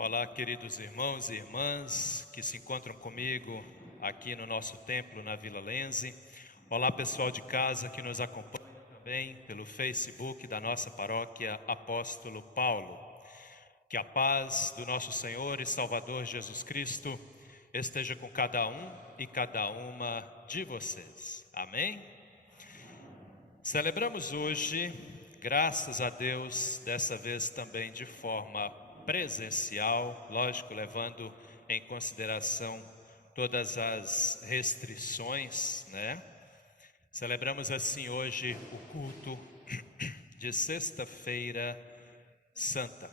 Olá, queridos irmãos e irmãs que se encontram comigo aqui no nosso templo na Vila Lense. Olá, pessoal de casa que nos acompanha também pelo Facebook da nossa paróquia Apóstolo Paulo. Que a paz do nosso Senhor e Salvador Jesus Cristo esteja com cada um e cada uma de vocês. Amém? Celebramos hoje, graças a Deus, dessa vez também de forma presencial, lógico, levando em consideração todas as restrições, né? Celebramos assim hoje o culto de Sexta-feira Santa,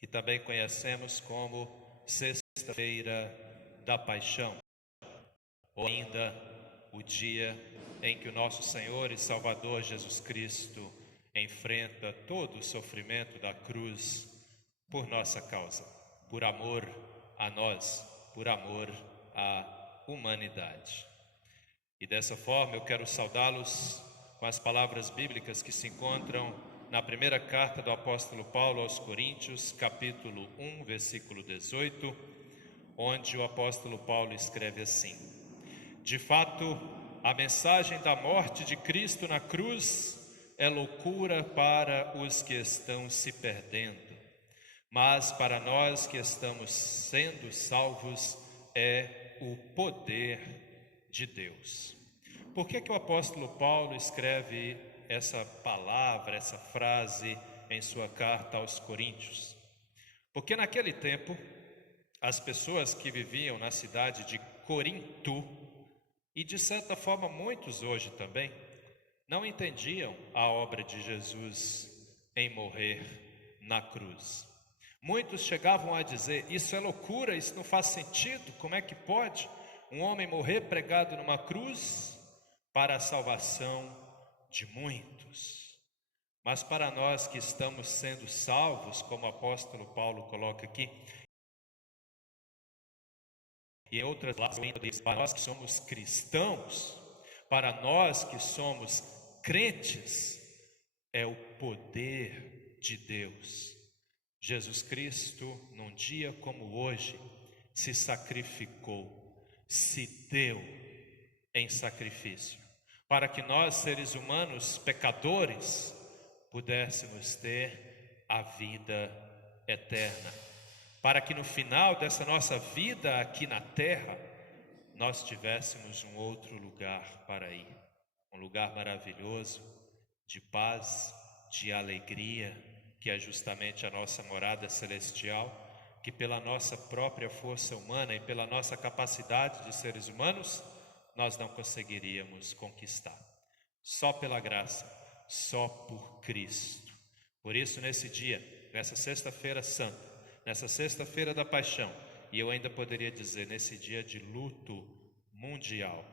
que também conhecemos como Sexta-feira da Paixão, ou ainda o dia em que o nosso Senhor e Salvador Jesus Cristo enfrenta todo o sofrimento da cruz por nossa causa, por amor a nós, por amor à humanidade. E dessa forma eu quero saudá-los com as palavras bíblicas que se encontram na primeira carta do apóstolo Paulo aos Coríntios, capítulo 1, versículo 18, onde o apóstolo Paulo escreve assim: de fato, a mensagem da morte de Cristo na cruz é loucura para os que estão se perdendo, mas para nós que estamos sendo salvos é o poder de Deus. Por que o apóstolo Paulo escreve essa palavra, essa frase em sua carta aos Coríntios? Porque naquele tempo, as pessoas que viviam na cidade de Corinto, e de certa forma muitos hoje também, não entendiam a obra de Jesus em morrer na cruz. Muitos chegavam a dizer: isso é loucura, isso não faz sentido, como é que pode um homem morrer pregado numa cruz para a salvação de muitos? Mas para nós que estamos sendo salvos, como o apóstolo Paulo coloca aqui, e em outras palavras ainda diz, para nós que somos cristãos, para nós que somos crentes, é o poder de Deus. Jesus Cristo, num dia como hoje, se sacrificou, se deu em sacrifício, para que nós, seres humanos pecadores, pudéssemos ter a vida eterna, para que no final dessa nossa vida aqui na terra, nós tivéssemos um outro lugar para ir, um lugar maravilhoso, de paz, de alegria, que é justamente a nossa morada celestial, que pela nossa própria força humana e pela nossa capacidade de seres humanos, nós não conseguiríamos conquistar. Só pela graça, só por Cristo. Por isso, nesse dia, nessa Sexta-feira Santa, nessa Sexta-feira da Paixão, e eu ainda poderia dizer, nesse dia de luto mundial,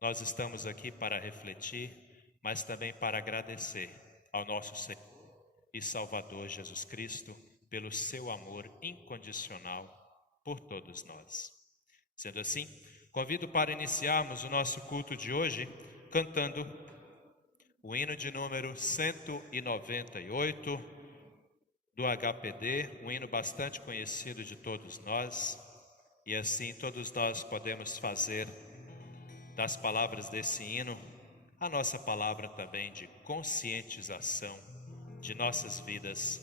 nós estamos aqui para refletir, mas também para agradecer ao nosso Senhor e Salvador Jesus Cristo pelo seu amor incondicional por todos nós. Sendo assim, convido para iniciarmos o nosso culto de hoje cantando o hino de número 198 do HPD, um hino bastante conhecido de todos nós, e assim todos nós podemos fazer das palavras desse hino a nossa palavra também de conscientização de nossas vidas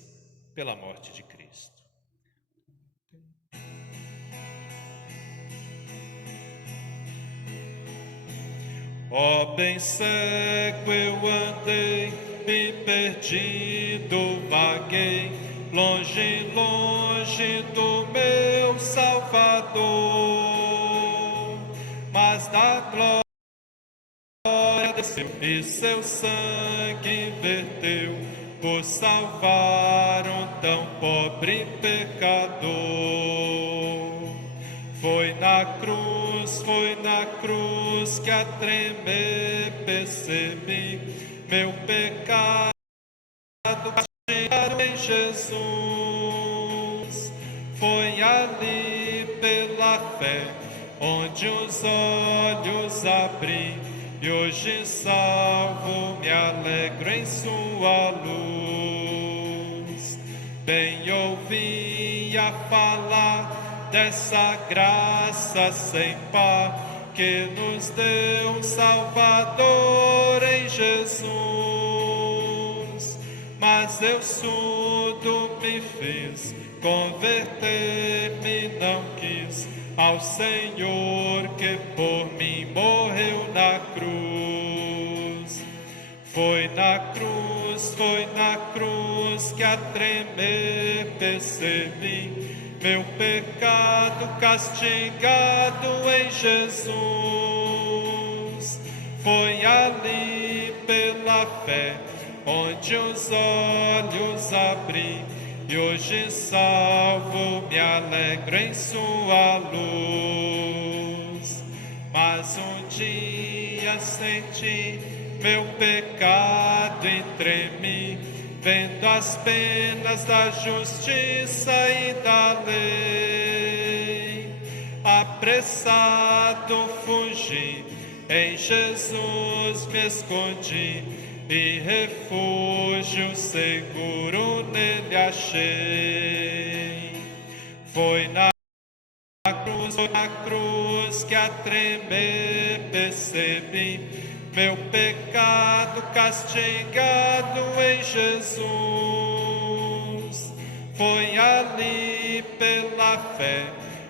pela morte de Cristo. Ó, bem cego eu andei, bem perdido vaguei, longe, longe do meu Salvador, mas da glória desceu e seu sangue verteu, por salvar um tão pobre pecador. Foi na cruz que a tremer percebi meu pecado castigado em Jesus. Foi ali pela fé onde os olhos abri, e hoje salvo me alegro em sua luz. Bem ouvi dia falar dessa graça sem par que nos deu um Salvador em Jesus. Mas eu surdo me fiz, converter-me não quis ao Senhor que por mim morreu na cruz. Foi na cruz que a tremer percebi meu pecado castigado em Jesus. Foi ali pela fé onde os olhos abri, e hoje salvo me alegro em sua luz. Mas um dia senti meu pecado entre mim, vendo as penas da justiça e da lei. Apressado fugi, em Jesus me escondi, e refúgio seguro nele achei. Foi na cruz que a tremer percebi meu pecado castigado em Jesus. Foi ali pela fé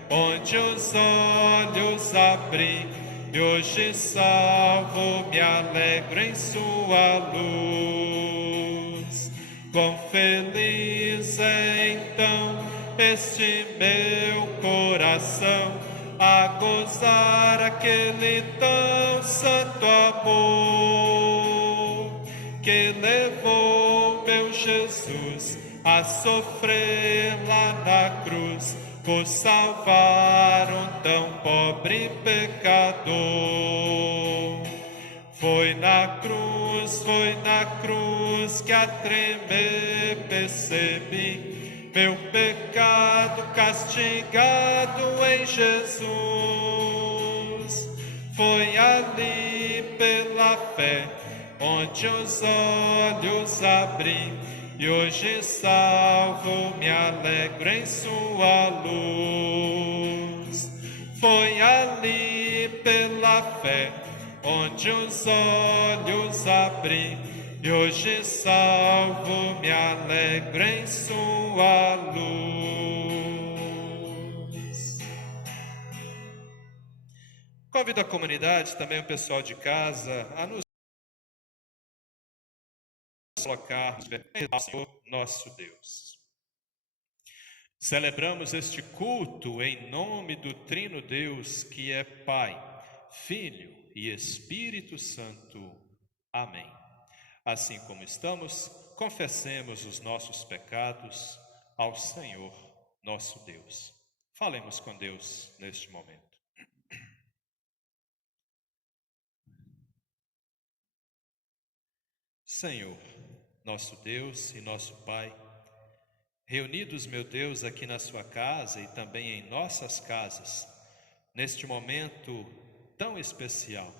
onde os olhos abri, e hoje salvo me alegro em sua luz. Quão feliz é então este meu coração, a gozar aquele tão santo amor, que levou meu Jesus a sofrer lá na cruz, por salvar um tão pobre pecador. Foi na cruz que a tremer percebi meu pecado castigado em Jesus. Foi ali pela fé onde os olhos abri, e hoje salvo me alegro em sua luz. Foi ali pela fé onde os olhos abri, e hoje salvo me alegro em sua luz. Convido a comunidade, também o pessoal de casa, a nos colocarmos ao Senhor nosso Deus. Celebramos este culto em nome do Trino Deus, que é Pai, Filho e Espírito Santo. Amém. Assim como estamos, confessemos os nossos pecados ao Senhor nosso Deus. Falemos com Deus neste momento. Senhor, nosso Deus e nosso Pai, reunidos, meu Deus, aqui na sua casa e também em nossas casas, neste momento tão especial,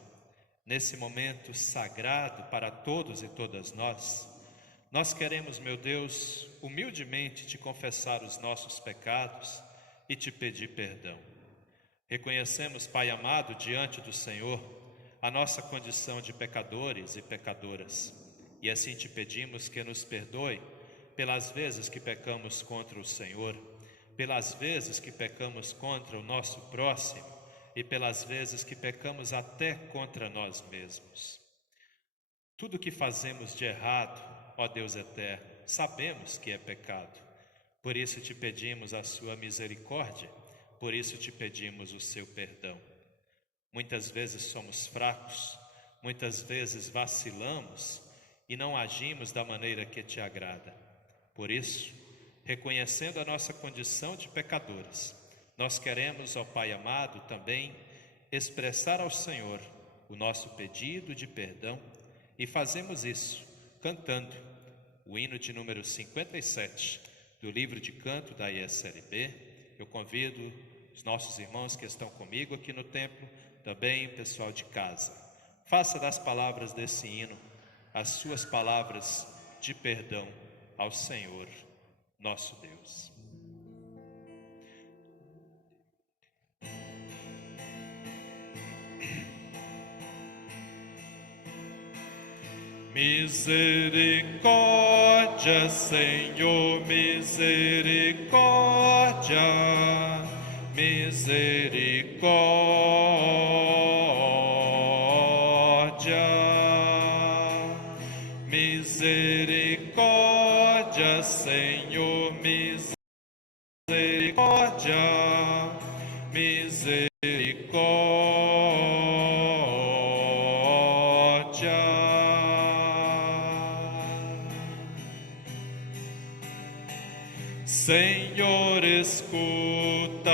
nesse momento sagrado para todos e todas nós, nós queremos, meu Deus, humildemente te confessar os nossos pecados e te pedir perdão. Reconhecemos, Pai amado, diante do Senhor, a nossa condição de pecadores e pecadoras, e assim te pedimos que nos perdoe pelas vezes que pecamos contra o Senhor, pelas vezes que pecamos contra o nosso próximo e pelas vezes que pecamos até contra nós mesmos. Tudo que fazemos de errado, ó Deus eterno, sabemos que é pecado. Por isso te pedimos a sua misericórdia, por isso te pedimos o seu perdão. Muitas vezes somos fracos, muitas vezes vacilamos e não agimos da maneira que te agrada. Por isso, reconhecendo a nossa condição de pecadores, nós queremos, ó Pai amado, também expressar ao Senhor o nosso pedido de perdão, e fazemos isso cantando o hino de número 57 do livro de canto da ESLB. Eu convido os nossos irmãos que estão comigo aqui no templo, também o pessoal de casa. Faça das palavras desse hino as suas palavras de perdão ao Senhor, nosso Deus. Misericórdia, Senhor, misericórdia, misericórdia, misericórdia, Senhor, misericórdia, misericórdia. Senhor, escuta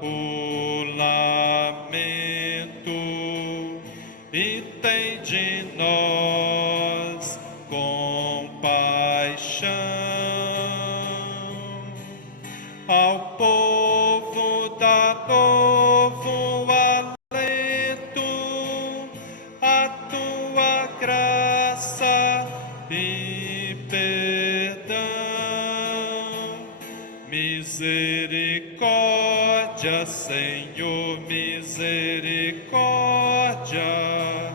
o lamento e tem de nós compaixão. Ao povo dá novo alento, a tua graça e perdão. Misericórdia, Senhor, misericórdia,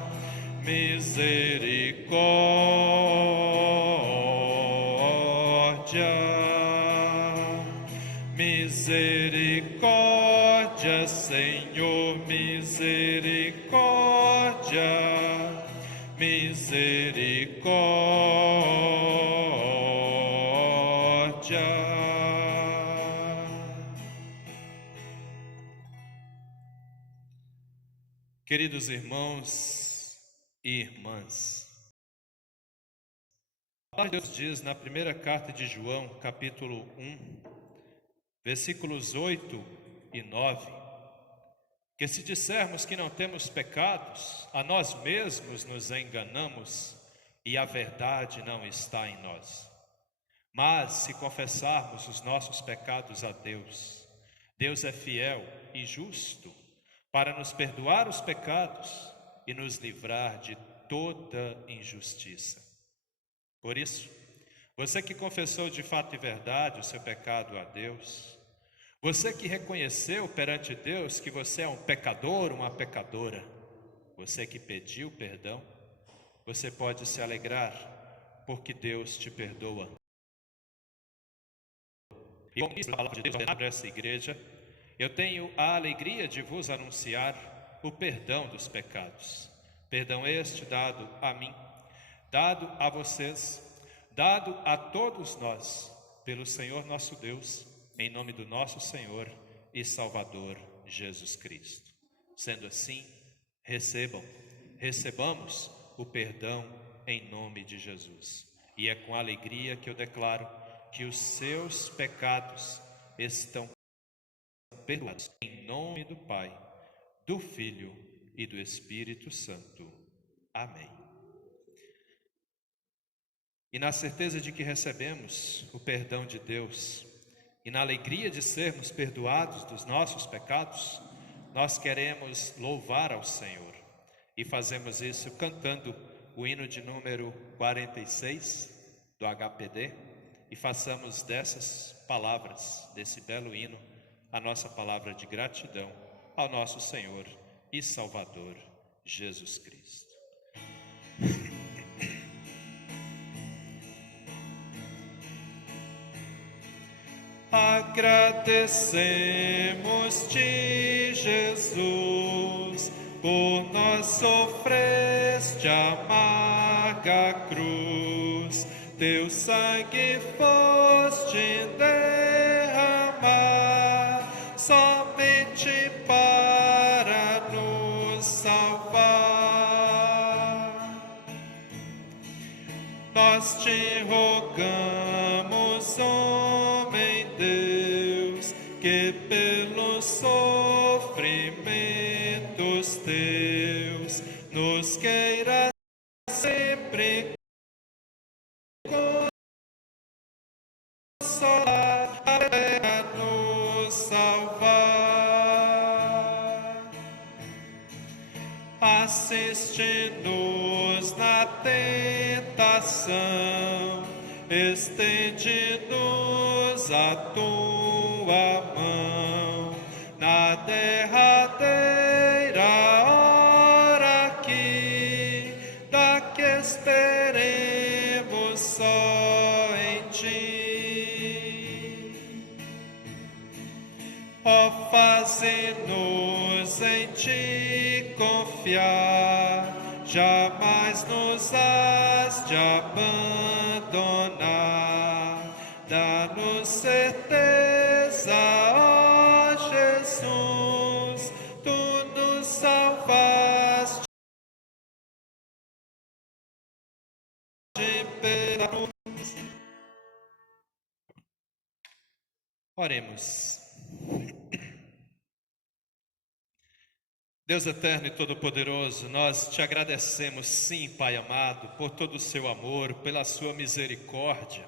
misericórdia, misericórdia, Senhor, misericórdia, misericórdia. Queridos irmãos e irmãs, a palavra de Deus diz na primeira carta de João, capítulo 1, versículos 8 e 9, que se dissermos que não temos pecados, a nós mesmos nos enganamos e a verdade não está em nós. Mas se confessarmos os nossos pecados a Deus, Deus é fiel e justo para nos perdoar os pecados e nos livrar de toda injustiça. Por isso, você que confessou de fato e verdade o seu pecado a Deus, você que reconheceu perante Deus que você é um pecador, uma pecadora, você que pediu perdão, você pode se alegrar, porque Deus te perdoa. E como diz a palavra de Deus para essa igreja, eu tenho a alegria de vos anunciar o perdão dos pecados. Perdão este dado a mim, dado a vocês, dado a todos nós, pelo Senhor nosso Deus, em nome do nosso Senhor e Salvador Jesus Cristo. Sendo assim, recebamos o perdão em nome de Jesus. E é com alegria que eu declaro que os seus pecados estão perdoados, em nome do Pai, do Filho e do Espírito Santo. Amém. E na certeza de que recebemos o perdão de Deus e na alegria de sermos perdoados dos nossos pecados, nós queremos louvar ao Senhor e fazemos isso cantando o hino de número 46 do HPD e façamos dessas palavras, desse belo hino, a nossa palavra de gratidão ao nosso Senhor e Salvador Jesus Cristo. Agradecemos-te, Jesus, por nós sofreste a amarga cruz, teu sangue foste derramar, somente para nos salvar. Nós te rogamos, homem Deus, que pelos sofrimentos teus nos queira sempre consolar, até nos salvar. Assiste-nos na tentação, estende-nos a tua mão, na derradeira hora que da que esperamos faze-nos em ti confiar, jamais nos has de abandonar. Dá-nos certeza, ó Jesus, tu nos salvaste pela cruz. Oremos. Deus eterno e todo-poderoso, nós te agradecemos, sim, Pai amado, por todo o seu amor, pela sua misericórdia,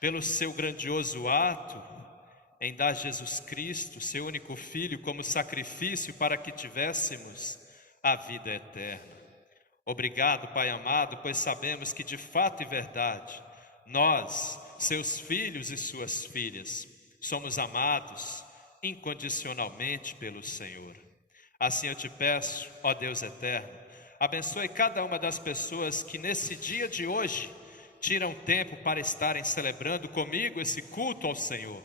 pelo seu grandioso ato em dar Jesus Cristo, seu único Filho, como sacrifício para que tivéssemos a vida eterna. Obrigado, Pai amado, pois sabemos que de fato e verdade, nós, seus filhos e suas filhas, somos amados incondicionalmente pelo Senhor. Assim eu te peço, ó Deus eterno, abençoe cada uma das pessoas que nesse dia de hoje tiram tempo para estarem celebrando comigo esse culto ao Senhor.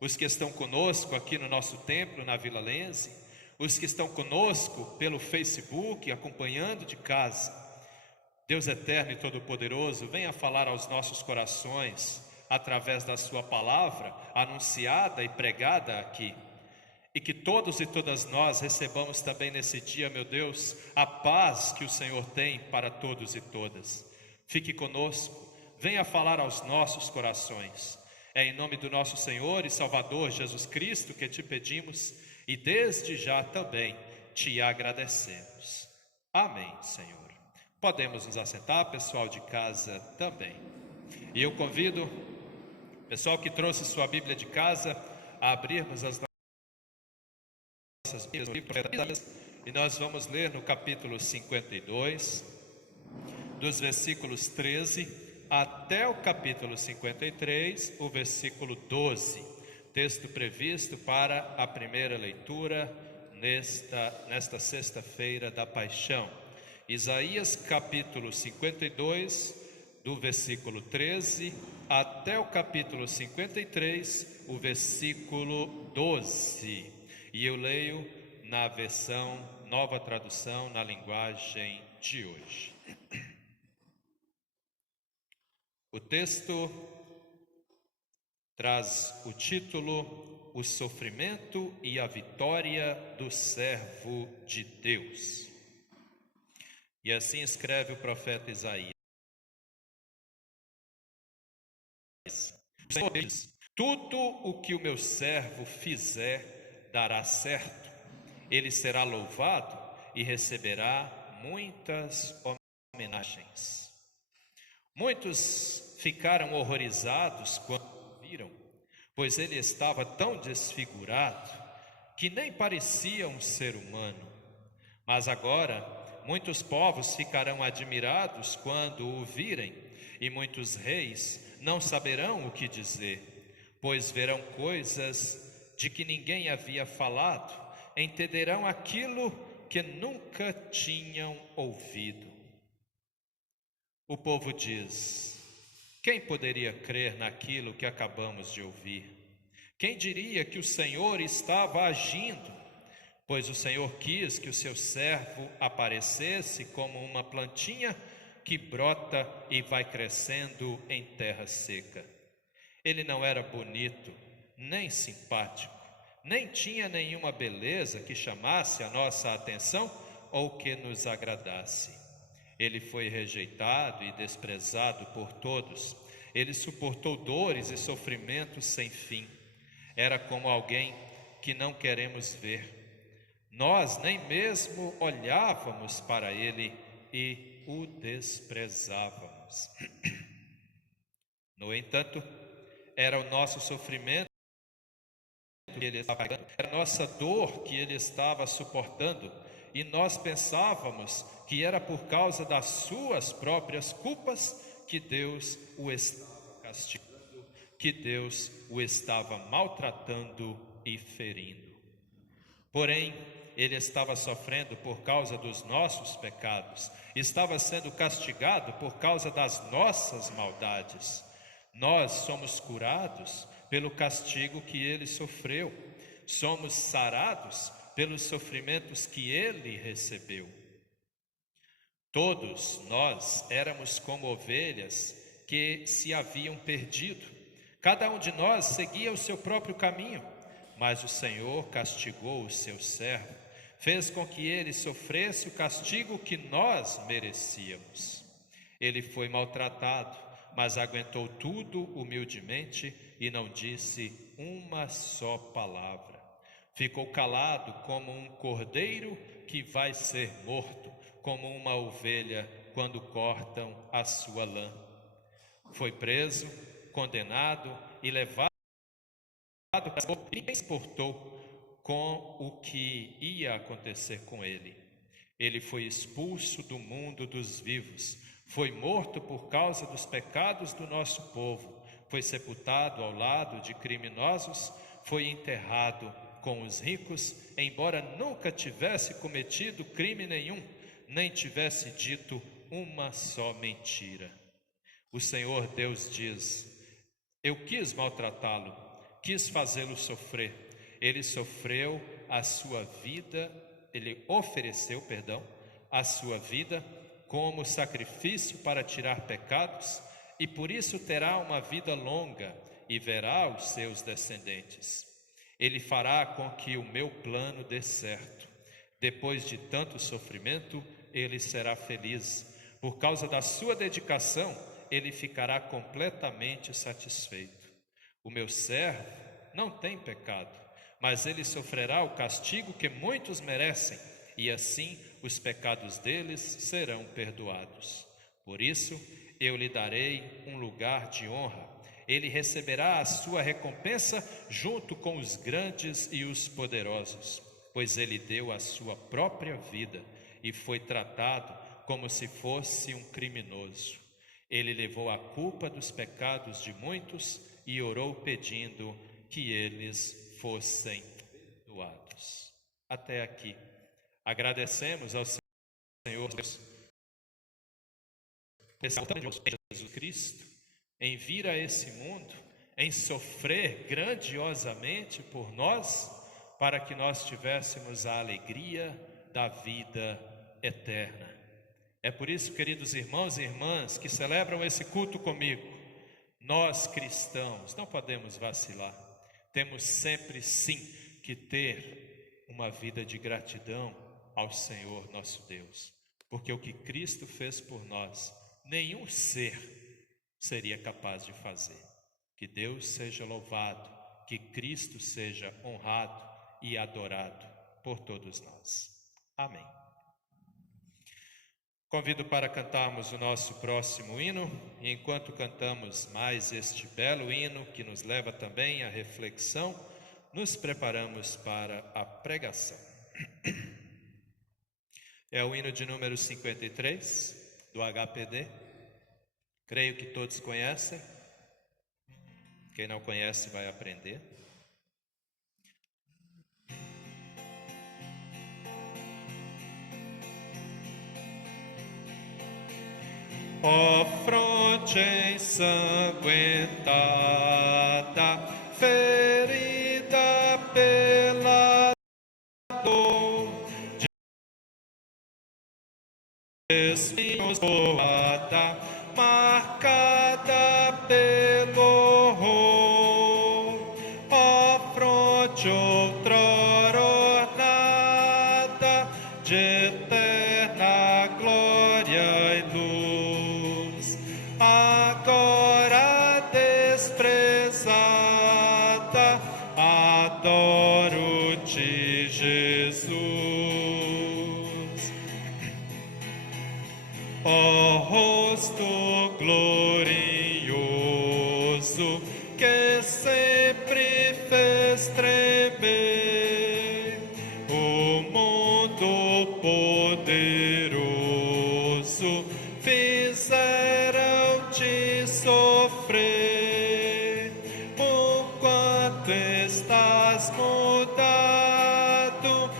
Os que estão conosco aqui no nosso templo, na Vila Lense, os que estão conosco pelo Facebook, acompanhando de casa. Deus eterno e todo-poderoso, venha falar aos nossos corações através da sua palavra anunciada e pregada aqui. E que todos e todas nós recebamos também nesse dia, meu Deus, a paz que o Senhor tem para todos e todas. Fique conosco, venha falar aos nossos corações. É em nome do nosso Senhor e Salvador Jesus Cristo que te pedimos e desde já também te agradecemos. Amém, Senhor. Podemos nos assentar, pessoal de casa também. E eu convido o pessoal que trouxe sua Bíblia de casa a abrirmos as nossas Bíblias, e nós vamos ler no capítulo 52, dos versículos 13 até o capítulo 53, o versículo 12, texto previsto para a primeira leitura nesta sexta-feira da Paixão. Isaías capítulo 52, do versículo 13 até o capítulo 53, o versículo 12. E eu leio na versão Nova Tradução, na linguagem de hoje. O texto traz o título: O sofrimento e a vitória do servo de Deus. E assim escreve o profeta Isaías: O Senhor diz: tudo o que o meu servo fizer dará certo, ele será louvado e receberá muitas homenagens. Muitos ficaram horrorizados quando o viram, pois ele estava tão desfigurado que nem parecia um ser humano. Mas agora muitos povos ficarão admirados quando o virem, e muitos reis não saberão o que dizer, pois verão coisas de que ninguém havia falado, entenderão aquilo que nunca tinham ouvido. O povo diz: quem poderia crer naquilo que acabamos de ouvir? Quem diria que o Senhor estava agindo? Pois o Senhor quis que o seu servo aparecesse como uma plantinha que brota e vai crescendo em terra seca. Ele não era bonito, nem simpático, nem tinha nenhuma beleza que chamasse a nossa atenção ou que nos agradasse. Ele foi rejeitado e desprezado por todos. Ele suportou dores e sofrimentos sem fim. Era como alguém que não queremos ver. Nós nem mesmo olhávamos para ele e o desprezávamos. No entanto, era o nosso sofrimento que ele estava pagando, era a nossa dor que ele estava suportando, e nós pensávamos que era por causa das suas próprias culpas que Deus o estava castigando, que Deus o estava maltratando e ferindo. Porém, ele estava sofrendo por causa dos nossos pecados, estava sendo castigado por causa das nossas maldades. Nós somos curados pelo castigo que ele sofreu. somos sarados pelos sofrimentos que ele recebeu. Todos nós éramos como ovelhas que se haviam perdido. Cada um de nós seguia o seu próprio caminho, mas o Senhor castigou o seu servo, fez com que ele sofresse o castigo que nós merecíamos. Ele foi maltratado, mas aguentou tudo humildemente e não disse uma só palavra. Ficou calado como um cordeiro que vai ser morto, como uma ovelha quando cortam a sua lã. Foi preso, condenado e levado e ninguém se importou com o que ia acontecer com ele. Ele foi expulso do mundo dos vivos, foi morto por causa dos pecados do nosso povo, foi sepultado ao lado de criminosos, foi enterrado com os ricos, embora nunca tivesse cometido crime nenhum, nem tivesse dito uma só mentira. O Senhor Deus diz: eu quis maltratá-lo, quis fazê-lo sofrer. Ele sofreu a sua vida, ele ofereceu, a sua vida como sacrifício para tirar pecados, e por isso terá uma vida longa e verá os seus descendentes. Ele fará com que o meu plano dê certo. Depois de tanto sofrimento, ele será feliz. Por causa da sua dedicação, ele ficará completamente satisfeito. O meu servo não tem pecado, mas ele sofrerá o castigo que muitos merecem, e assim os pecados deles serão perdoados. Por isso, eu lhe darei um lugar de honra. Ele receberá a sua recompensa junto com os grandes e os poderosos, pois ele deu a sua própria vida e foi tratado como se fosse um criminoso. Ele levou a culpa dos pecados de muitos e orou pedindo que eles fossem perdoados. Até aqui. Agradecemos ao Senhor Deus por Jesus Cristo em vir a esse mundo, em sofrer grandiosamente por nós, para que nós tivéssemos a alegria da vida eterna. É por isso, queridos irmãos e irmãs que celebram esse culto comigo, nós cristãos não podemos vacilar. Temos sempre sim que ter uma vida de gratidão ao Senhor nosso Deus, porque o que Cristo fez por nós, nenhum ser seria capaz de fazer. Que Deus seja louvado, que Cristo seja honrado e adorado por todos nós. Amém. Convido para cantarmos o nosso próximo hino, e enquanto cantamos mais este belo hino que nos leva também à reflexão, nos preparamos para a pregação. É o hino de número 53 do HPD. Creio que todos conhecem. Quem não conhece vai aprender. Ó fronte ensanguentada, ferida pela dor, de espinhos voada, marcada pelo horror. Ó fronte outrora ornada de eterna glória e luz, agora desprezada, adoro-te, Jesus. Ó rosto glorioso que sempre fez tremer o mundo poderoso, fizeram-te sofrer, por quanto estás mudado,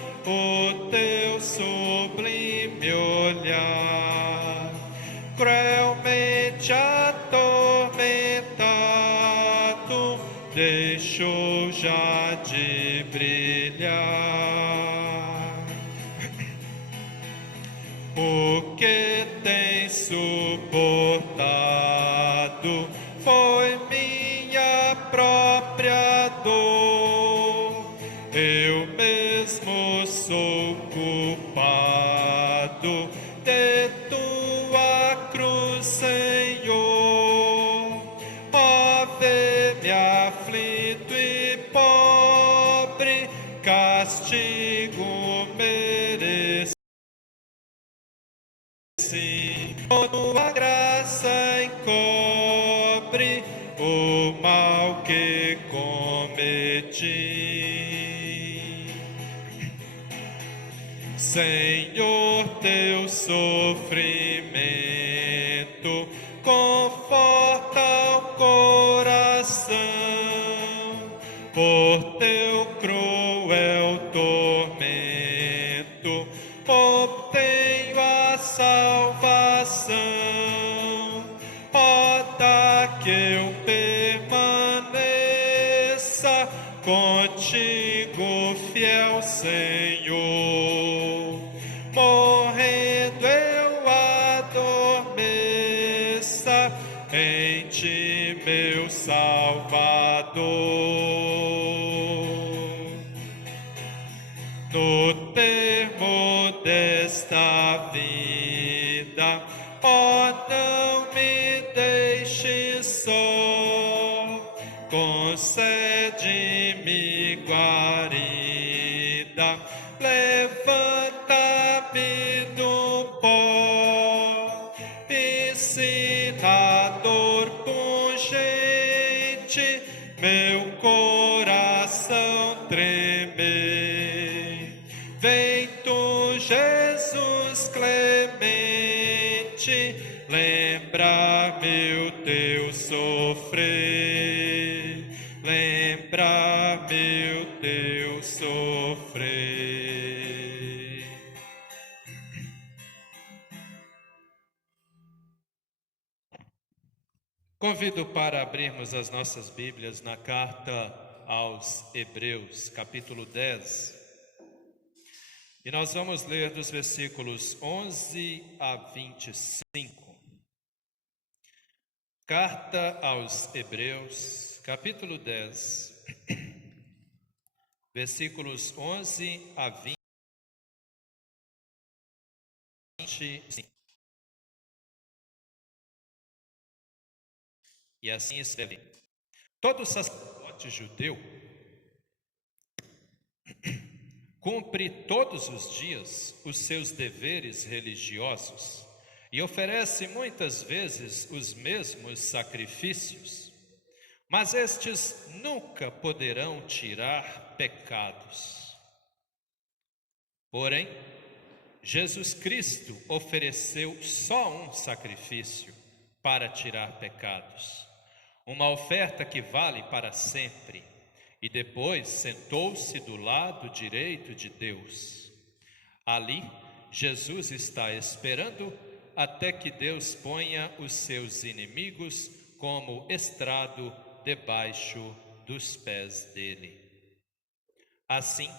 foi minha própria dor. Eu mesmo sou culpado de tua cruz, Senhor. Ó, vê-me aflito e pobre, castigo mereci. Com tua graça encobre o mal que cometi. Senhor, teu sofrimento conforta o coração, por teu cruel tormento obtenho a salvação. Roda que eu permaneça contigo, fiel Senhor. Morrendo eu adormeça em ti, meu Salvador. No termo desta vida, ó, não me deixes só, concede-me guarida, levanta-me do pó, ensinador pungente, meu coração treme. Vem tu, Jesus clemente, lembra-me o teu sofrer, lembra-me o teu sofrer. Convido para abrirmos as nossas Bíblias na carta aos Hebreus, capítulo 10. E nós vamos ler dos versículos 11 a 25. Carta aos Hebreus, capítulo 10, versículos 11 a 25. E assim escreve: todo sacerdote judeu cumpre todos os dias os seus deveres religiosos e oferece muitas vezes os mesmos sacrifícios, mas estes nunca poderão tirar pecados. Porém, Jesus Cristo ofereceu só um sacrifício para tirar pecados, uma oferta que vale para sempre, e depois sentou-se do lado direito de Deus. Ali, Jesus está esperando até que Deus ponha os seus inimigos como estrado debaixo dos pés dele. Assim,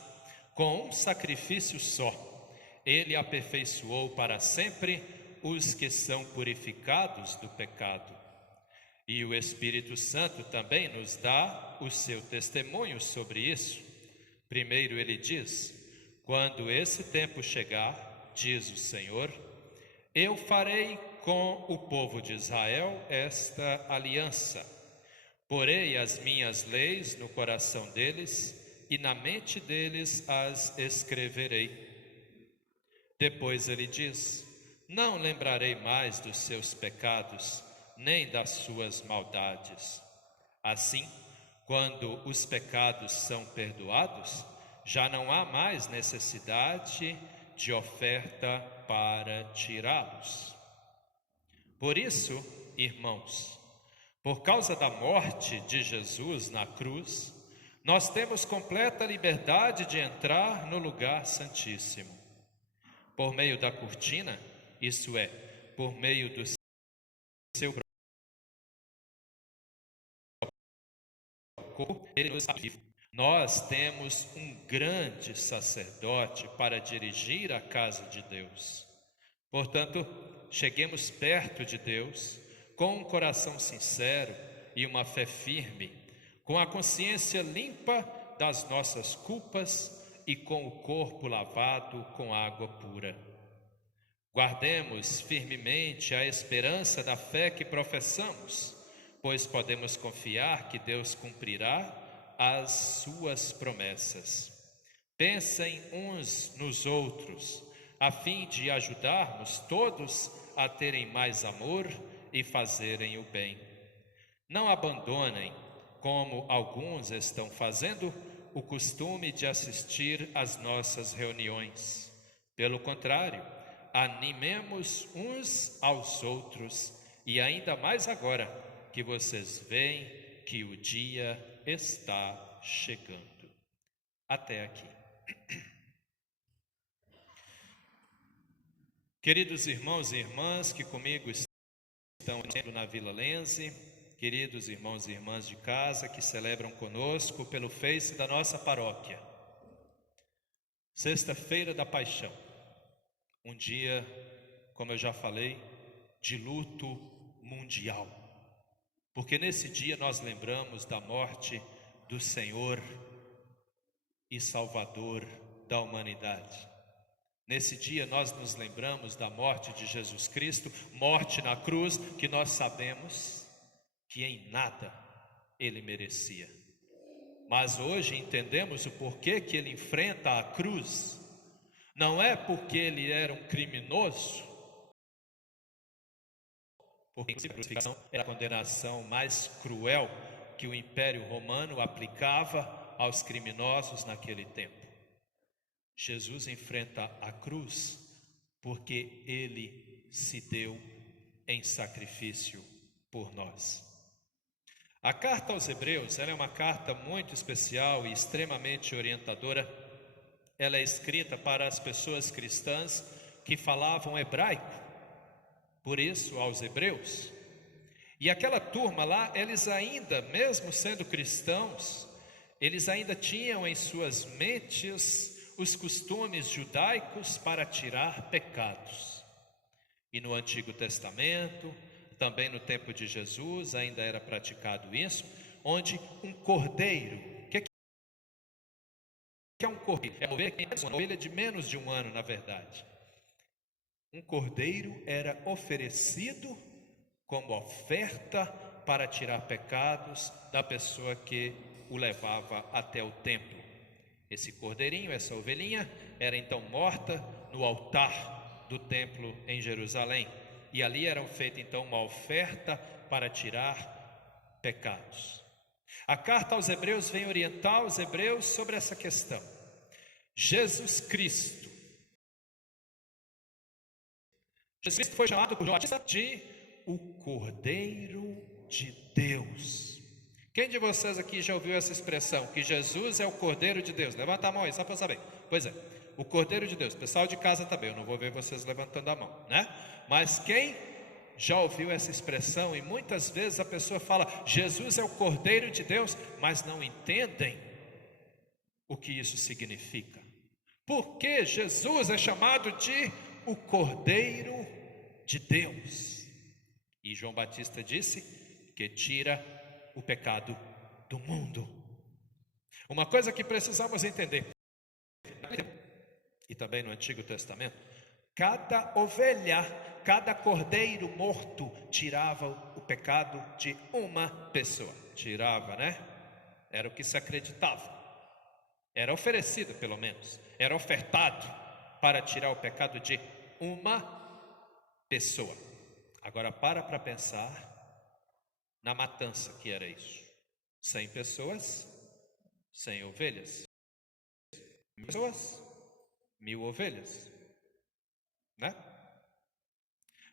com um sacrifício só, ele aperfeiçoou para sempre os que são purificados do pecado. E o Espírito Santo também nos dá o seu testemunho sobre isso. Primeiro ele diz: quando esse tempo chegar, diz o Senhor, eu farei com o povo de Israel esta aliança. Porei as minhas leis no coração deles e na mente deles as escreverei. Depois ele diz: não lembrarei mais dos seus pecados, nem das suas maldades. Assim, quando os pecados são perdoados, já não há mais necessidade de oferta para tirá-los. Por isso, irmãos, por causa da morte de Jesus na cruz, nós temos completa liberdade de entrar no lugar santíssimo. Por meio da cortina, isso é, por meio do seu corpo, ele nos vive. Nós temos um grande sacerdote para dirigir a casa de Deus. Portanto, cheguemos perto de Deus com um coração sincero e uma fé firme, com a consciência limpa das nossas culpas e com o corpo lavado com água pura. Guardemos firmemente a esperança da fé que professamos, pois podemos confiar que Deus cumprirá as suas promessas. Pensem uns nos outros, a fim de ajudarmos todos a terem mais amor e fazerem o bem. Não abandonem, como alguns estão fazendo, o costume de assistir às nossas reuniões. Pelo contrário, animemos uns aos outros, e ainda mais agora que vocês veem que o dia está chegando. Até aqui. Queridos irmãos e irmãs que comigo estão na Vila Lense, queridos irmãos e irmãs de casa que celebram conosco pelo Face da nossa paróquia. Sexta-feira da Paixão, um dia, como eu já falei, de luto mundial, porque nesse dia nós lembramos da morte do Senhor e Salvador da humanidade. Nesse dia nós nos lembramos da morte de Jesus Cristo, morte na cruz, que nós sabemos que em nada ele merecia. Mas hoje entendemos o porquê que ele enfrenta a cruz. Não é porque ele era um criminoso, porque a crucificação era a condenação mais cruel que o Império Romano aplicava aos criminosos naquele tempo. Jesus enfrenta a cruz porque ele se deu em sacrifício por nós. A carta aos Hebreus, ela é uma carta muito especial e extremamente orientadora. Ela é escrita para as pessoas cristãs que falavam hebraico, por isso aos Hebreus. E aquela turma lá, eles ainda, mesmo sendo cristãos, eles ainda tinham em suas mentes os costumes judaicos para tirar pecados. E no Antigo Testamento, também no tempo de Jesus, ainda era praticado isso, onde um cordeiro, o que é um cordeiro? É uma ovelha de menos de um ano, na verdade. Um cordeiro era oferecido como oferta para tirar pecados da pessoa que o levava até o templo. Esse cordeirinho, essa ovelhinha, era então morta no altar do templo em Jerusalém. E ali era feita então uma oferta para tirar pecados. A carta aos Hebreus vem orientar os hebreus sobre essa questão. Jesus Cristo foi chamado por João Batista de o Cordeiro de Deus. Quem de vocês aqui já ouviu essa expressão, que Jesus é o Cordeiro de Deus? Levanta a mão aí, só para eu saber. Pois é, o Cordeiro de Deus. O pessoal de casa também, eu não vou ver vocês levantando a mão, né? Mas quem já ouviu essa expressão? E muitas vezes a pessoa fala, Jesus é o Cordeiro de Deus, mas não entendem o que isso significa. Por que Jesus é chamado de o Cordeiro de Deus? E João Batista disse que tira o pecado do mundo. Uma coisa que precisamos entender, e também no Antigo Testamento, cada ovelha, cada cordeiro morto tirava o pecado de uma pessoa. Tirava, né? Era o que se acreditava. Era oferecido, pelo menos. Era ofertado para tirar o pecado de uma pessoa. Agora para pensar na matança que era isso. 100 pessoas, 100 ovelhas. 1.000 pessoas, 1.000 ovelhas, né?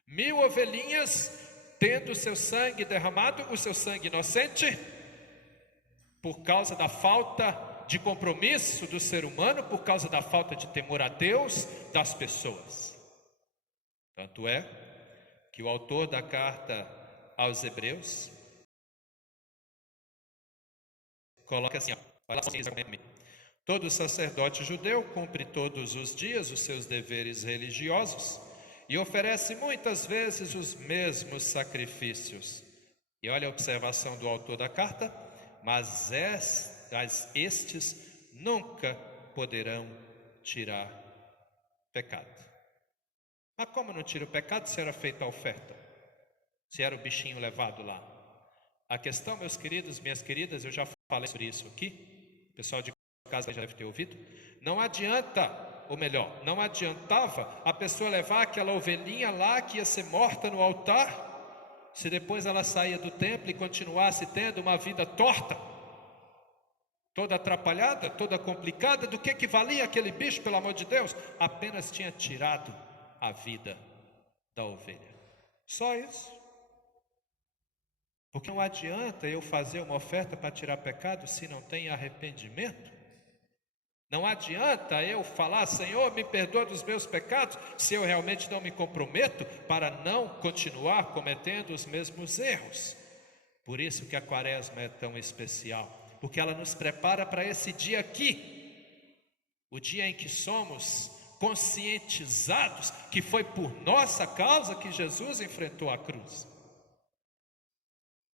1.000 ovelhinhas tendo seu sangue derramado, o seu sangue inocente, por causa da falta de compromisso do ser humano, por causa da falta de temor a Deus das pessoas. Tanto é que o autor da carta aos Hebreus coloca assim, todo sacerdote judeu cumpre todos os dias os seus deveres religiosos e oferece muitas vezes os mesmos sacrifícios. E olha a observação do autor da carta: mas estes nunca poderão tirar pecado. Mas como não tira o pecado se era feita a oferta? Se era o bichinho levado lá? A questão, meus queridos, minhas queridas, eu já falei sobre isso aqui, o pessoal de casa já deve ter ouvido. Não adianta, ou melhor, não adiantava a pessoa levar aquela ovelhinha lá que ia ser morta no altar, se depois ela saía do templo e continuasse tendo uma vida torta, toda atrapalhada, toda complicada. Do que valia aquele bicho, pelo amor de Deus? Apenas tinha tirado a vida da ovelha. Só isso. Porque não adianta eu fazer uma oferta para tirar pecado se não tem arrependimento. Não adianta eu falar: Senhor, me perdoa dos meus pecados, se eu realmente não me comprometo para não continuar cometendo os mesmos erros. Por isso que a quaresma é tão especial, porque ela nos prepara para esse dia aqui, o dia em que somos conscientizados que foi por nossa causa que Jesus enfrentou a cruz.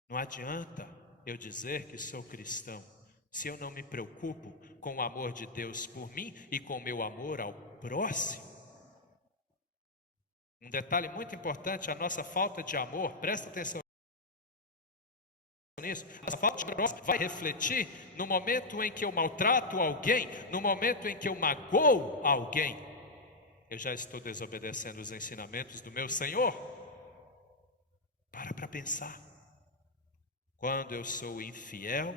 Não adianta eu dizer que sou cristão se eu não me preocupo com o amor de Deus por mim e com o meu amor ao próximo. Um detalhe muito importante: a nossa falta de amor, presta atenção nisso, a falta de amor vai refletir no momento em que eu maltrato alguém, no momento em que eu magoo alguém. Eu já estou desobedecendo os ensinamentos do meu Senhor? Para pensar. Quando eu sou infiel,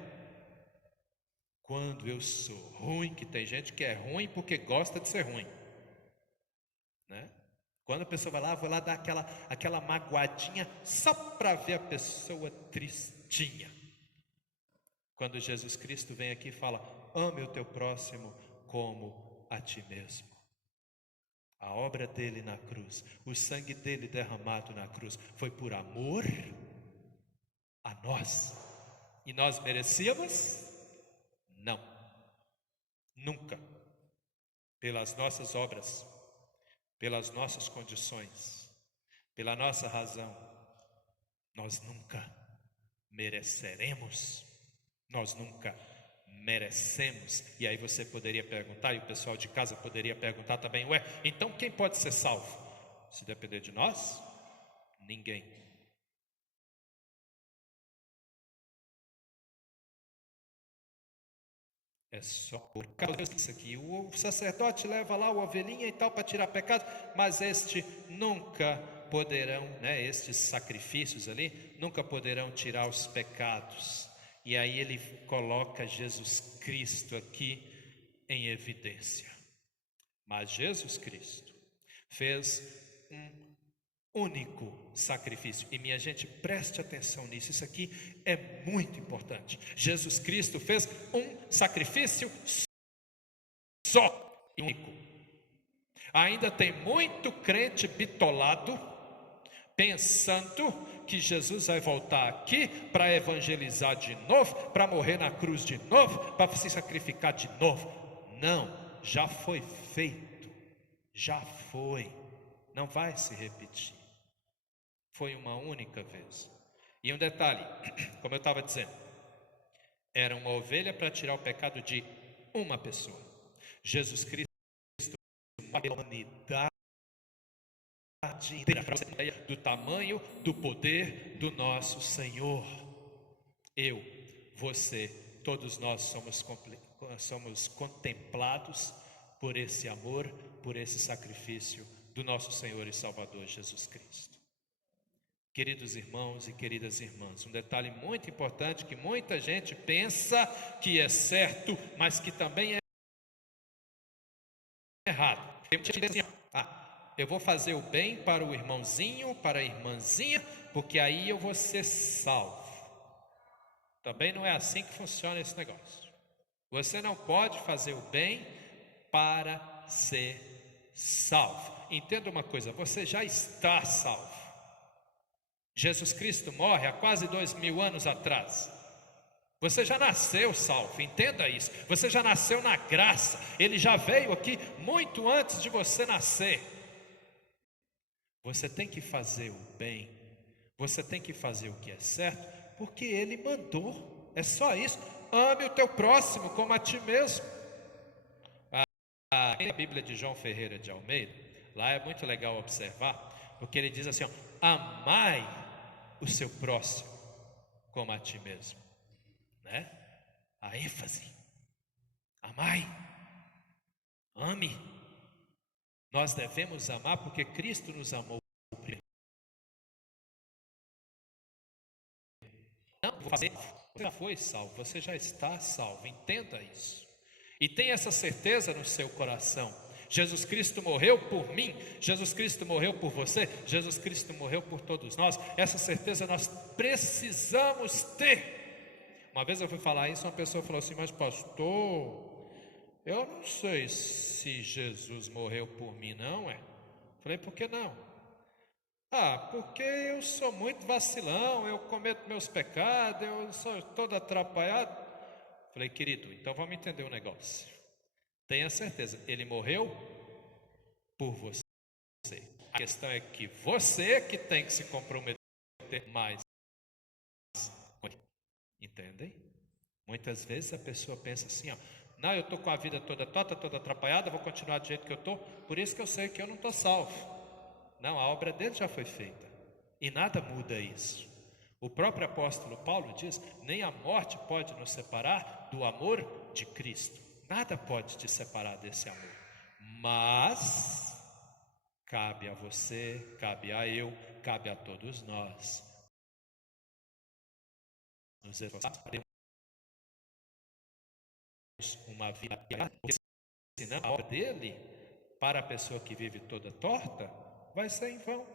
quando eu sou ruim, que tem gente que é ruim porque gosta de ser ruim, né? Quando a pessoa vai lá dar aquela magoadinha só para ver a pessoa tristinha. Quando Jesus Cristo vem aqui e fala: ame o teu próximo como a ti mesmo. A obra dele na cruz, o sangue dele derramado na cruz, foi por amor a nós. E nós merecíamos? Não, nunca. Pelas nossas obras, pelas nossas condições, pela nossa razão, nós nunca mereceremos, nós nunca merecemos. E aí você poderia perguntar, e o pessoal de casa poderia perguntar também: ué, então quem pode ser salvo? Se depender de nós, ninguém. É só por causa disso aqui. O sacerdote leva lá o ovelhinha e tal para tirar pecado, mas este nunca poderão, né, estes sacrifícios ali, nunca poderão tirar os pecados. E aí ele coloca Jesus Cristo aqui em evidência. Mas Jesus Cristo fez um único sacrifício. E minha gente, preste atenção nisso, isso aqui é muito importante. Jesus Cristo fez um sacrifício só e único. Ainda tem muito crente bitolado pensando que Jesus vai voltar aqui para evangelizar de novo, para morrer na cruz de novo, para se sacrificar de novo. Não, já foi feito, já foi, não vai se repetir. Foi uma única vez. E um detalhe, como eu estava dizendo, era uma ovelha para tirar o pecado de uma pessoa. Jesus Cristo, a humanidade inteira, para você ter ideia do tamanho do poder do nosso Senhor. Eu, você, todos nós somos contemplados por esse amor, por esse sacrifício do nosso Senhor e Salvador Jesus Cristo. Queridos irmãos e queridas irmãs, um detalhe muito importante que muita gente pensa que é certo, mas que também é errado. Tem muita gente que diz assim: eu vou fazer o bem para o irmãozinho, para a irmãzinha, porque aí eu vou ser salvo. Também não é assim que funciona esse negócio. Você não pode fazer o bem para ser salvo. Entenda uma coisa: você já está salvo. Jesus Cristo morre há quase 2000 anos atrás. Você já nasceu salvo, entenda isso. Você já nasceu na graça. Ele já veio aqui muito antes de você nascer. Você tem que fazer o bem, você tem que fazer o que é certo, porque Ele mandou. É só isso. Ame o teu próximo como a ti mesmo. A Bíblia de João Ferreira de Almeida, lá é muito legal observar, porque ele diz assim, ó, amai o seu próximo como a ti mesmo, né? A ênfase, amai, ame. Nós devemos amar porque Cristo nos amou primeiro. Não, você já foi salvo, você já está salvo, entenda isso. E tenha essa certeza no seu coração. Jesus Cristo morreu por mim, Jesus Cristo morreu por você, Jesus Cristo morreu por todos nós. Essa certeza nós precisamos ter. Uma vez eu fui falar isso, uma pessoa falou assim, mas pastor, eu não sei se Jesus morreu por mim não, é? Falei, por que não? Porque eu sou muito vacilão, eu cometo meus pecados, eu sou todo atrapalhado. Falei, querido, então vamos entender um negócio. Tenha certeza, Ele morreu por você. A questão é que você que tem que se comprometer mais. Entendem? Muitas vezes a pessoa pensa assim, ó, não, eu estou com a vida toda torta, toda atrapalhada, vou continuar do jeito que eu estou, por isso que eu sei que eu não estou salvo. Não, a obra dele já foi feita e nada muda isso. O próprio apóstolo Paulo diz, nem a morte pode nos separar do amor de Cristo. Nada pode te separar desse amor. Mas cabe a você, cabe a eu, cabe a todos nós nos esforçarmos uma vida, porque senão a obra dele, para a pessoa que vive toda torta, vai ser em vão.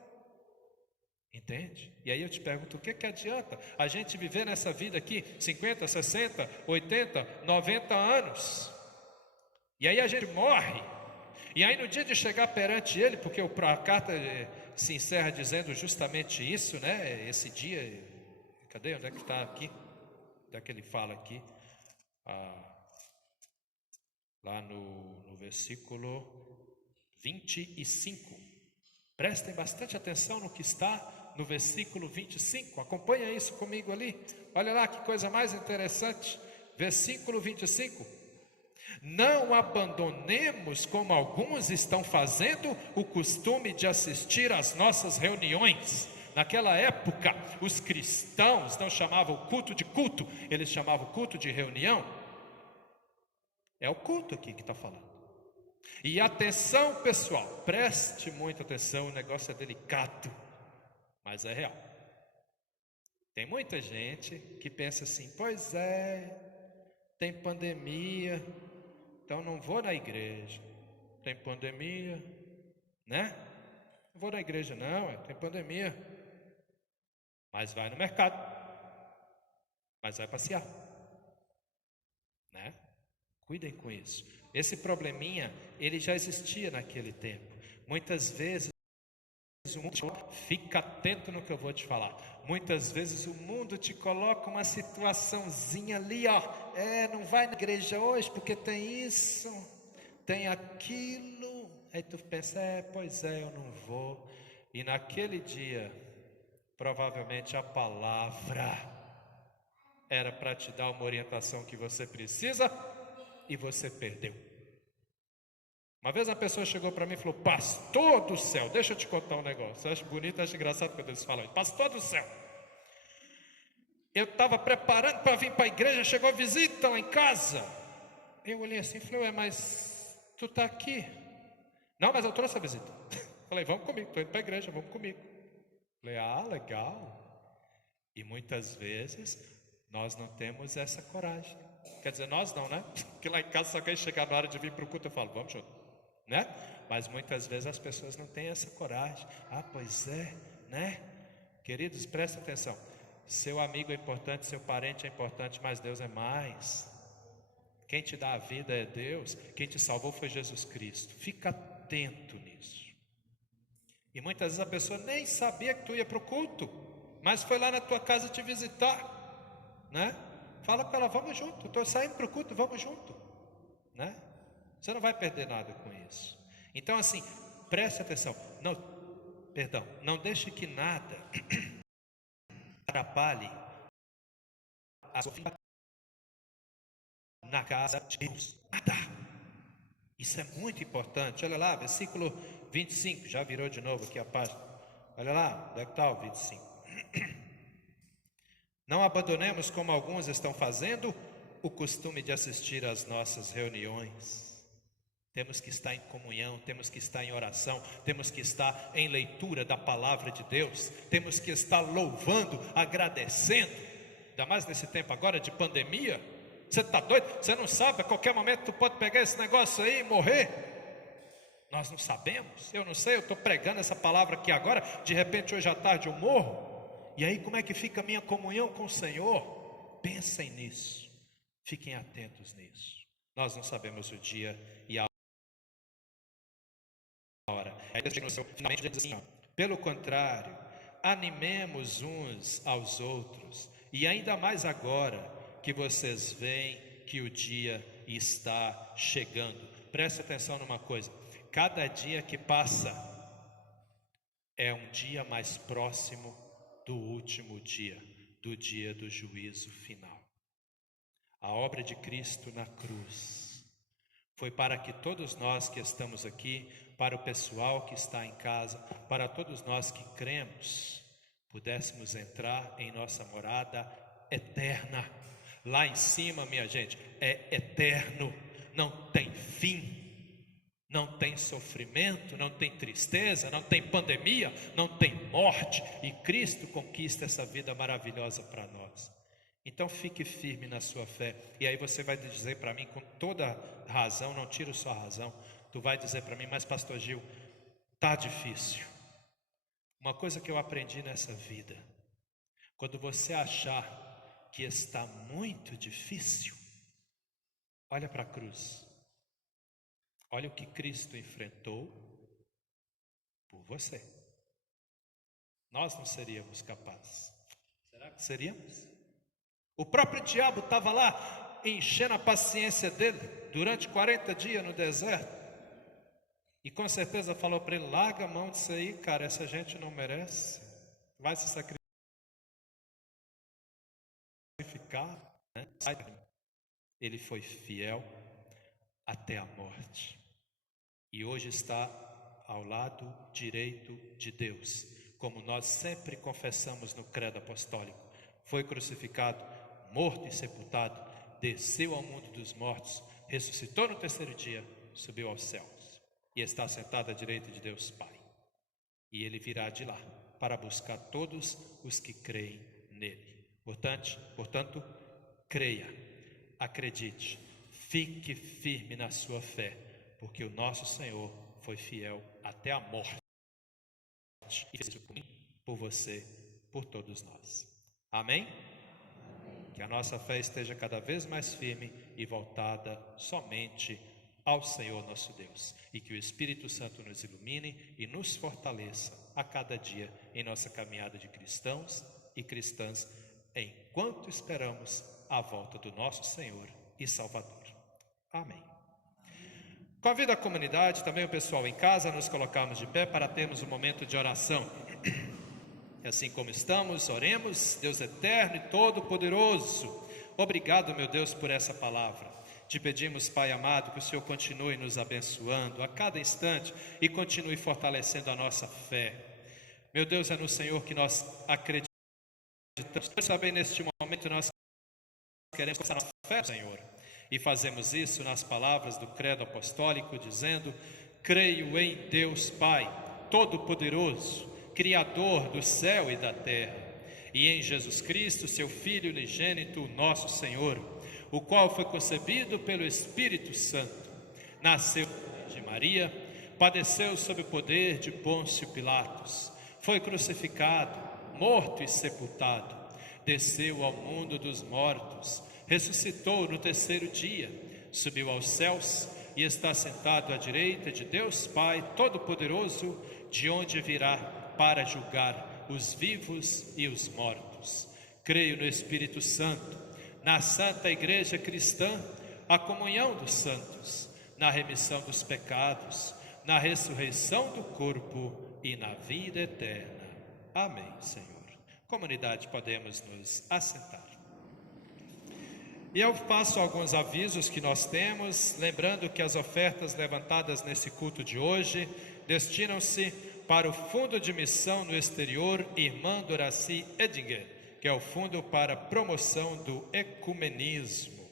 Entende? E aí eu te pergunto, o que adianta a gente viver nessa vida aqui 50, 60, 80, 90 anos? E aí a gente morre. E aí no dia de chegar perante ele, porque a carta se encerra dizendo justamente isso, né? Esse dia, cadê? Onde é que está aqui? Onde é que ele fala aqui? Lá no versículo 25. Prestem bastante atenção no que está no versículo 25. Acompanha isso comigo ali. Olha lá que coisa mais interessante. Versículo 25. Não abandonemos, como alguns estão fazendo, o costume de assistir às nossas reuniões. Naquela época, os cristãos não chamavam culto de culto, eles chamavam culto de reunião. É o culto aqui que está falando. E atenção, pessoal, preste muita atenção, o negócio é delicado, mas é real. Tem muita gente que pensa assim, pois é, tem pandemia, então não vou na igreja. Tem pandemia, né? Não vou na igreja não, tem pandemia. Mas vai no mercado, mas vai passear, né? Cuidem com isso. Esse probleminha, ele já existia naquele tempo. Muitas vezes o mundo, fica atento no que eu vou te falar. Muitas vezes o mundo te coloca uma situaçãozinha ali, ó. Não vai na igreja hoje porque tem isso, tem aquilo. Aí tu pensa, pois é, eu não vou. E naquele dia, provavelmente a palavra era para te dar uma orientação que você precisa e você perdeu. Uma vez a pessoa chegou para mim e falou, pastor do céu, deixa eu te contar um negócio. Eu acho bonito, acho engraçado quando eles falam isso. Pastor do céu, eu estava preparando para vir para a igreja, chegou a visita lá em casa. Eu olhei assim e falei, mas tu está aqui? Não, mas eu trouxe a visita. Falei, vamos comigo, estou indo para a igreja, vamos comigo. Falei, legal. E muitas vezes nós não temos essa coragem. Quer dizer, nós não, né? Porque lá em casa só quer chegar na hora de vir para o culto, eu falo, vamos junto, né? Mas muitas vezes as pessoas não têm essa coragem. Pois é, né? Queridos, prestem atenção. Seu amigo é importante, seu parente é importante, mas Deus é mais. Quem te dá a vida é Deus, quem te salvou foi Jesus Cristo. Fica atento nisso. E muitas vezes a pessoa nem sabia que tu ia para o culto, mas foi lá na tua casa te visitar, né? Fala para ela, vamos junto, estou saindo para o culto, vamos junto, né? Você não vai perder nada com isso. Então assim, preste atenção, não deixe que nada atrapalhe a sua vida na casa de Deus. Nada. Isso é muito importante. Olha lá, versículo 25. Já virou de novo aqui a página. Olha lá, onde é que está o 25? Não abandonemos, como alguns estão fazendo, o costume de assistir às nossas reuniões. Temos que estar em comunhão, temos que estar em oração, temos que estar em leitura da palavra de Deus, temos que estar louvando, agradecendo, ainda mais nesse tempo agora de pandemia. Você está doido? Você não sabe, a qualquer momento tu pode pegar esse negócio aí e morrer. Nós não sabemos, eu não sei, eu estou pregando essa palavra aqui agora, de repente hoje à tarde eu morro, e aí como é que fica a minha comunhão com o Senhor? Pensem nisso, fiquem atentos nisso. Nós não sabemos o dia e a hora. Aí no seu finalmente diz assim, pelo contrário, animemos uns aos outros, e ainda mais agora que vocês veem que o dia está chegando. Preste atenção numa coisa, cada dia que passa é um dia mais próximo do último dia, do dia do juízo final. A obra de Cristo na cruz foi para que todos nós que estamos aqui, para o pessoal que está em casa, para todos nós que cremos, pudéssemos entrar em nossa morada eterna. Lá em cima, minha gente, é eterno, não tem fim, não tem sofrimento, não tem tristeza, não tem pandemia, não tem morte, e Cristo conquista essa vida maravilhosa para nós. Então fique firme na sua fé. E aí você vai dizer para mim com toda razão, não tiro sua razão, tu vai dizer para mim, mas pastor Gil, tá difícil. Uma coisa que eu aprendi nessa vida, quando você achar que está muito difícil, olha para a cruz, olha o que Cristo enfrentou por você. Nós não seríamos capazes. Será que seríamos? O próprio diabo estava lá enchendo a paciência dele durante 40 dias no deserto. E com certeza falou para ele, larga a mão disso aí, cara, essa gente não merece. Vai se sacrificar, né? Ele foi fiel até a morte. E hoje está ao lado direito de Deus, como nós sempre confessamos no credo apostólico. Foi crucificado, morto e sepultado, desceu ao mundo dos mortos, ressuscitou no terceiro dia, subiu aos céus e está sentado à direita de Deus Pai. E ele virá de lá para buscar todos os que creem nele. Portanto, creia, acredite, fique firme na sua fé, porque o nosso Senhor foi fiel até a morte e fez por mim, por você, por todos nós. Amém? Que a nossa fé esteja cada vez mais firme e voltada somente ao Senhor nosso Deus, e que o Espírito Santo nos ilumine e nos fortaleça a cada dia em nossa caminhada de cristãos e cristãs, enquanto esperamos a volta do nosso Senhor e Salvador. Amém. Convido a comunidade, também o pessoal em casa, a nos colocarmos de pé para termos um momento de oração. E assim como estamos, oremos. Deus eterno e todo-poderoso, obrigado, meu Deus, por essa palavra. Te pedimos, Pai amado, que o Senhor continue nos abençoando a cada instante e continue fortalecendo a nossa fé. Meu Deus, é no Senhor que nós acreditamos. Também neste momento nós queremos começar a nossa fé, Senhor, e fazemos isso nas palavras do credo apostólico, dizendo: creio em Deus Pai Todo-Poderoso, Criador do céu e da terra, e em Jesus Cristo, seu Filho unigênito, nosso Senhor, o qual foi concebido pelo Espírito Santo, nasceu de Maria, padeceu sob o poder de Pôncio Pilatos, foi crucificado, morto e sepultado, desceu ao mundo dos mortos, ressuscitou no terceiro dia, subiu aos céus e está sentado à direita de Deus Pai Todo-Poderoso, de onde virá para julgar os vivos e os mortos. Creio no Espírito Santo, na Santa Igreja Cristã, a comunhão dos santos, na remissão dos pecados, na ressurreição do corpo e na vida eterna. Amém, Senhor. Comunidade, podemos nos assentar. E eu passo alguns avisos que nós temos, lembrando que as ofertas levantadas nesse culto de hoje destinam-se para o Fundo de Missão no Exterior Irmã Doraci Edinger, que é o Fundo para Promoção do Ecumenismo.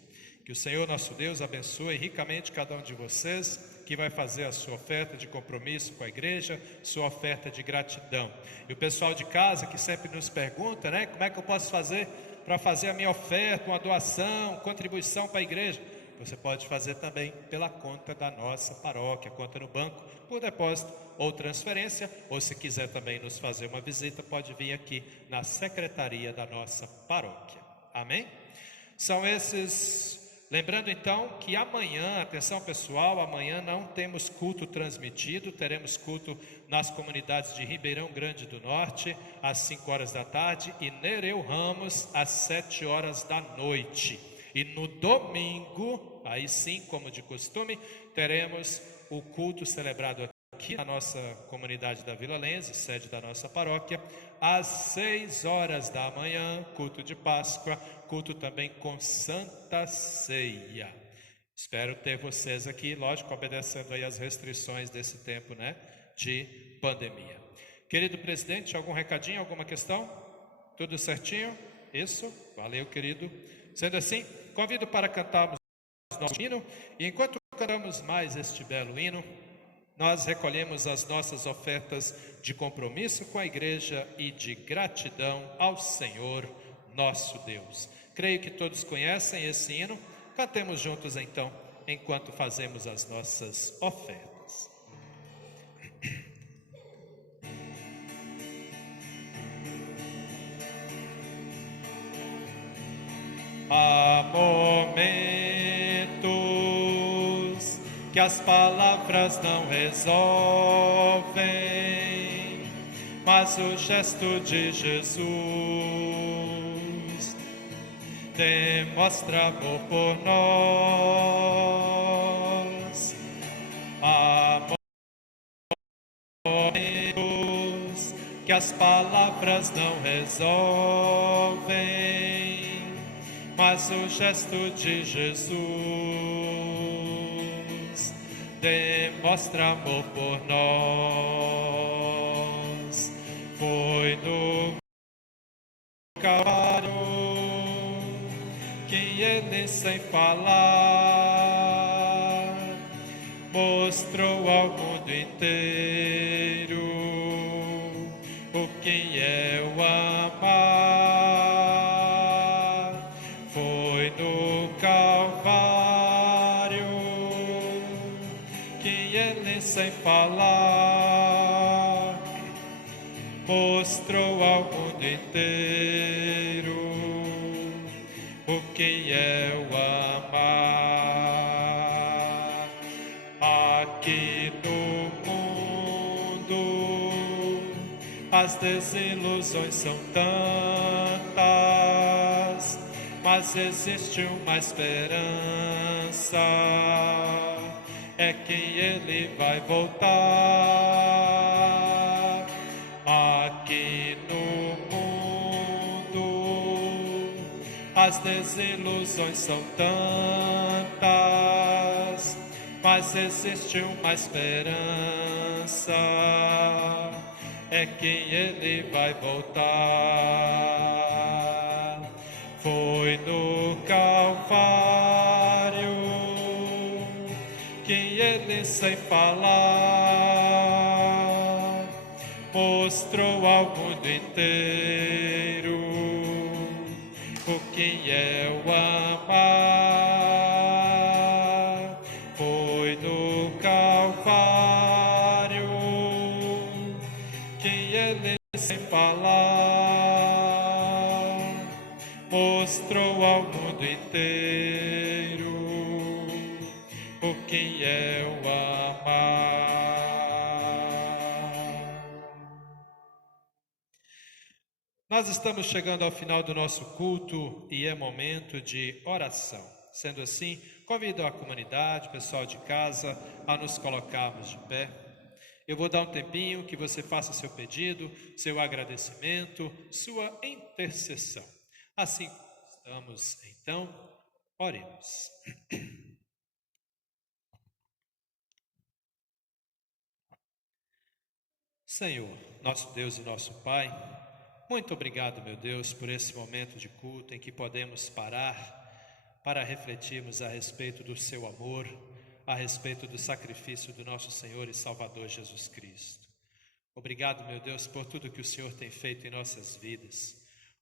Que o Senhor nosso Deus abençoe ricamente cada um de vocês que vai fazer a sua oferta de compromisso com a igreja, sua oferta de gratidão. E o pessoal de casa que sempre nos pergunta, né, como é que eu posso fazer para fazer a minha oferta, uma doação, contribuição para a igreja? Você pode fazer também pela conta da nossa paróquia, conta no banco, por depósito ou transferência, ou se quiser também nos fazer uma visita, pode vir aqui na secretaria da nossa paróquia. Amém? São esses. Lembrando então que amanhã, atenção pessoal, amanhã não temos culto transmitido, teremos culto nas comunidades de Ribeirão Grande do Norte, às 5 horas da tarde, e Nereu Ramos, às 7 horas da noite. E no domingo, aí sim, como de costume, teremos o culto celebrado aqui na nossa comunidade da Vila Lense, sede da nossa paróquia, às 6 horas da manhã, culto de Páscoa, culto também com Santa Ceia. Espero ter vocês aqui, lógico, obedecendo aí as restrições desse tempo, né, de pandemia. Querido presidente, algum recadinho, alguma questão? Tudo certinho? Isso? Valeu, querido. Sendo assim, convido para cantarmos nosso hino, e enquanto cantamos mais este belo hino, nós recolhemos as nossas ofertas de compromisso com a igreja e de gratidão ao Senhor nosso Deus. Creio que todos conhecem esse hino. Cantemos juntos então, enquanto fazemos as nossas ofertas. Há momentos que as palavras não resolvem, mas o gesto de Jesus demonstra amor por nós. Há momentos que as palavras não resolvem, mas o gesto de Jesus demonstra amor por nós. Foi no Calvário que ele, sem falar, mostrou ao mundo inteiro o que é o amar. Foi no Calvário que ele, sem falar, mostrou ao mundo inteiro o que é o amar. Aqui no mundo as desilusões são tantas, mas existe uma esperança, é que ele vai voltar. Aqui no mundo as desilusões são tantas, mas existe uma esperança, é que ele vai voltar. Foi no Calvário que ele, sem falar, mostrou ao mundo inteiro o que é o amar. Foi no Calvário que ele, sem falar, mostrou ao mundo inteiro o que é o amar. Nós estamos chegando ao final do nosso culto e é momento de oração. Sendo assim, convido a comunidade, o pessoal de casa, a nos colocarmos de pé. Eu vou dar um tempinho que você faça seu pedido, seu agradecimento, sua intercessão. Assim estamos, então, oremos. Senhor, nosso Deus e nosso Pai, muito obrigado, meu Deus, por esse momento de culto em que podemos parar para refletirmos a respeito do seu amor, a respeito do sacrifício do nosso Senhor e Salvador Jesus Cristo. Obrigado, meu Deus, por tudo que o Senhor tem feito em nossas vidas.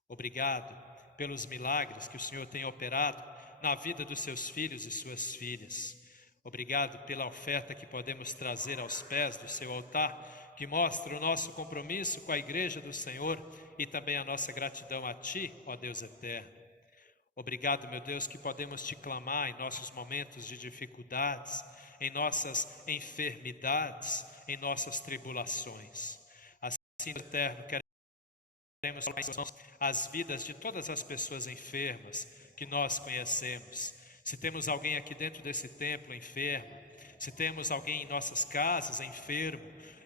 Obrigado pelos milagres que o Senhor tem operado na vida dos seus filhos e suas filhas. Obrigado pela oferta que podemos trazer aos pés do seu altar, que mostra o nosso compromisso com a Igreja do Senhor e também a nossa gratidão a Ti, ó Deus eterno. Obrigado, meu Deus, que podemos Te clamar em nossos momentos de dificuldades, em nossas enfermidades, em nossas tribulações. Assim, eterno, queremos colocar as vidas de todas as pessoas enfermas que nós conhecemos. Se temos alguém aqui dentro desse templo enfermo, se temos alguém em nossas casas enfermo,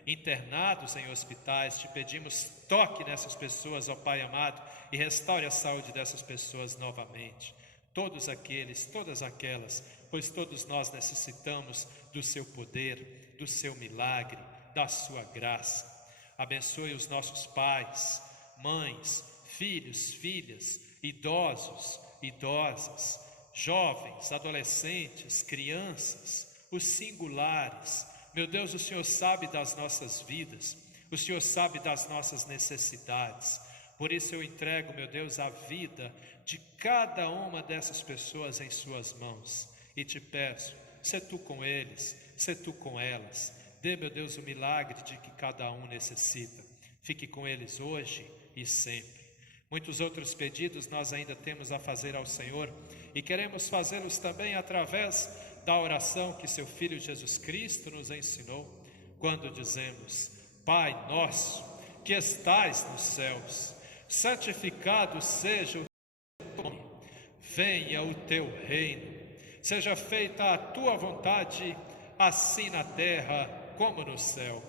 internados em hospitais, Te pedimos, toque nessas pessoas, ó Pai amado, e restaure a saúde dessas pessoas novamente. Todos aqueles, todas aquelas, pois todos nós necessitamos do Seu poder, do Seu milagre, da Sua graça. Abençoe os nossos pais, mães, filhos, filhas, idosos, idosas, jovens, adolescentes, crianças, os singulares. Meu Deus, o Senhor sabe das nossas vidas, o Senhor sabe das nossas necessidades. Por isso eu entrego, meu Deus, a vida de cada uma dessas pessoas em suas mãos. E Te peço, sê Tu com eles, sê Tu com elas. Dê, meu Deus, o milagre de que cada um necessita. Fique com eles hoje e sempre. Muitos outros pedidos nós ainda temos a fazer ao Senhor e queremos fazê-los também através da oração que Seu Filho Jesus Cristo nos ensinou, quando dizemos: Pai nosso, que estais nos céus, santificado seja o Teu nome, venha o Teu reino, seja feita a Tua vontade, assim na terra como no céu.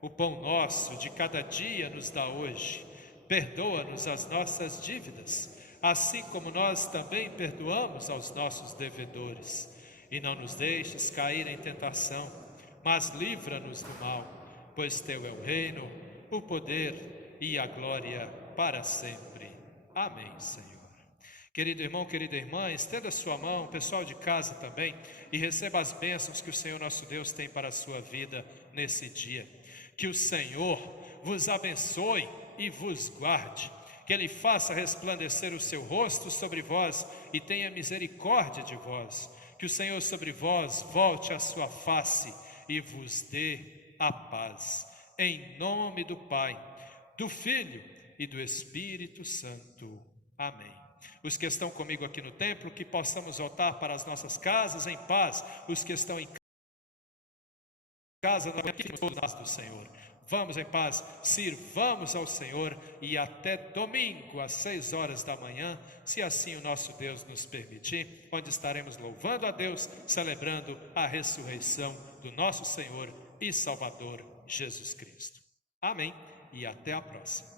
O pão nosso de cada dia nos dá hoje, perdoa-nos as nossas dívidas, assim como nós também perdoamos aos nossos devedores. E não nos deixes cair em tentação, mas livra-nos do mal, pois Teu é o reino, o poder e a glória para sempre. Amém, Senhor. Querido irmão, querida irmã, estenda a sua mão, pessoal de casa também, e receba as bênçãos que o Senhor nosso Deus tem para a sua vida nesse dia. Que o Senhor vos abençoe e vos guarde, que Ele faça resplandecer o seu rosto sobre vós e tenha misericórdia de vós. Que o Senhor sobre vós volte a sua face e vos dê a paz. Em nome do Pai, do Filho e do Espírito Santo. Amém. Os que estão comigo aqui no templo, que possamos voltar para as nossas casas em paz. Os que estão em casa, nós do Senhor. Vamos em paz, sirvamos ao Senhor e até domingo às 6 horas da manhã, se assim o nosso Deus nos permitir, onde estaremos louvando a Deus, celebrando a ressurreição do nosso Senhor e Salvador Jesus Cristo. Amém e até a próxima.